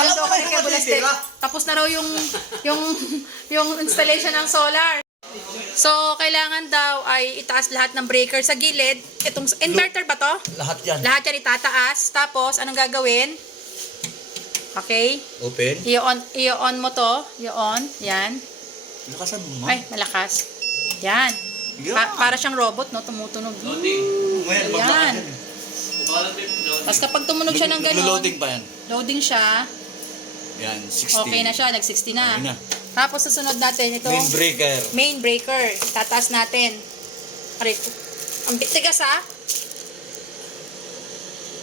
Alam mo daw ba kay yung Bulastek. titira? Tapos na raw yung installation ng solar. So, kailangan daw ay itaas lahat ng breaker sa gilid. Itong inverter ba to? Lahat yan. Lahat yan itataas. Tapos, anong gagawin? Okay. Open. I-on mo to. I-on. Yan. Lakasan mo. Ay, malakas. Yan. Para siyang robot, no? Tumutunog. Ngayon, Yan. maglakad yan. Tapos kapag tumunog siya ng gano'n, Loading pa yan. loading siya, Yan, 60. okay na siya, nag-60 na. Okay na. Tapos susunod natin itong Main breaker. main breaker. Tataas natin. Aray, ang tigas ha.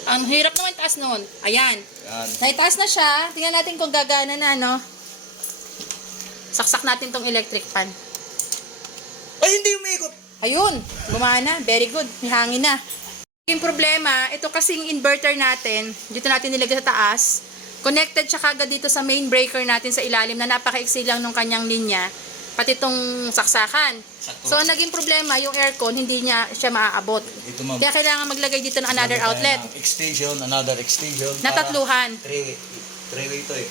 Ang hirap naman taas nun. Ayan. Yan. Naitaas na siya. Tingnan natin kung gagana na, no? Saksak natin tong electric fan. Ay, hindi umikot. Ayun, gumana. Very good. May hangin na. Yung problema, ito kasing inverter natin, dito natin nilagay sa taas, connected siya kagad dito sa main breaker natin sa ilalim na napakaiksi lang nung kanyang linya, pati itong saksakan. So, ang naging problema, yung aircon, hindi niya siya maaabot. Ito, ma'am. Kaya kailangan maglagay dito ng another outlet Extension, another extension. na tatluhan. Three-way ito eh.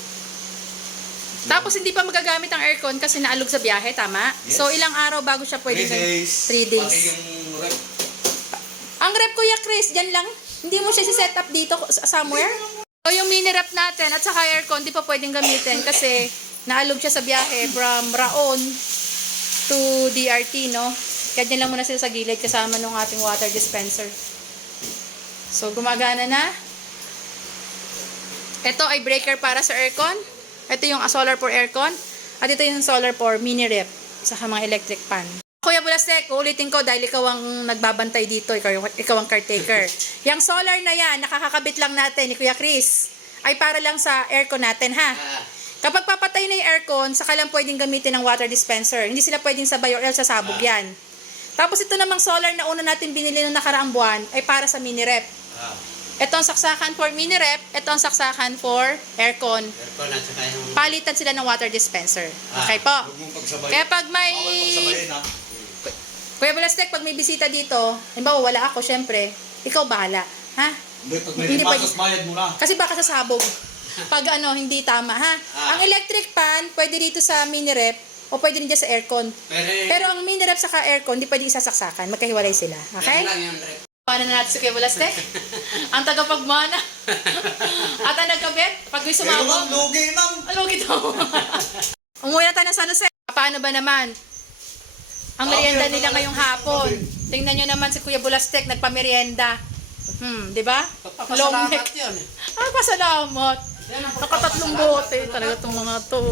Tapos, hindi pa magagamit ang aircon kasi naalog sa biyahe, tama? Yes. So, ilang araw bago siya 3 pwede? days. 3 days. Pati yung rep. Ang rep, Kuya Chris, dyan lang. Hindi mo siya si-set up dito somewhere? So, yung mini rep natin at saka aircon, di pa pwedeng gamitin kasi naalog siya sa biyahe from Raon to DRT, no? Kaya dyan lang muna sila sa gilid kasama ng ating water dispenser. So, gumagana na. Ito ay breaker para sa aircon. Ito yung solar for aircon. At ito yung solar for mini rep sa mga electric fan. Kuya Bulastek, ulitin ko dahil ikaw ang nagbabantay dito, ikaw ang caretaker. Yung solar na yan, nakakakabit lang natin ni Kuya Chris, ay para lang sa aircon natin, ha? Kapag papatay na yung aircon, saka lang pwedeng gamitin ng water dispenser. Hindi sila pwedeng sabay or else sasabog yan. Tapos ito namang solar na una natin binili noong nakaraang buwan, ay para sa mini rep. Ito ang saksakan for mini rep, ito ang saksakan for aircon. Aircon at saka yung... Palitan sila ng water dispenser. Okay po? Huwag mong pagsabay. Kaya pag may... Bawal pagsabayin, ha? Kuya Bulastek, pag may bisita dito, halimbawa wala ako, syempre, ikaw bahala. Ha? Hindi, pag may Hindi limasas, bayad mo na. Kasi baka sasabog. Pag hindi tama, ha? Ang electric fan, pwede dito sa mini rep, o pwede rin dyan sa aircon. Pero ang mini rep saka aircon, di pwede isasaksakan. Magkahiwalay sila. Okay? Yan lang yung rep. Paano na natin si Kuya Bulastek? Ang tagapagmana. At ang nagkabit, pag may Pero ma'am, sumabog. lugi, ma'am. Ano gito? Umuwi na tayo ng San Jose. Paano ba naman? Ang merienda nila ngayong hapon. Tingnan nyo naman si Kuya Bulastek, nagpamerienda. Di ba? Long neck. Papasalamat yun. Pasalamat. Nakatatlong bote. Talaga itong mga to.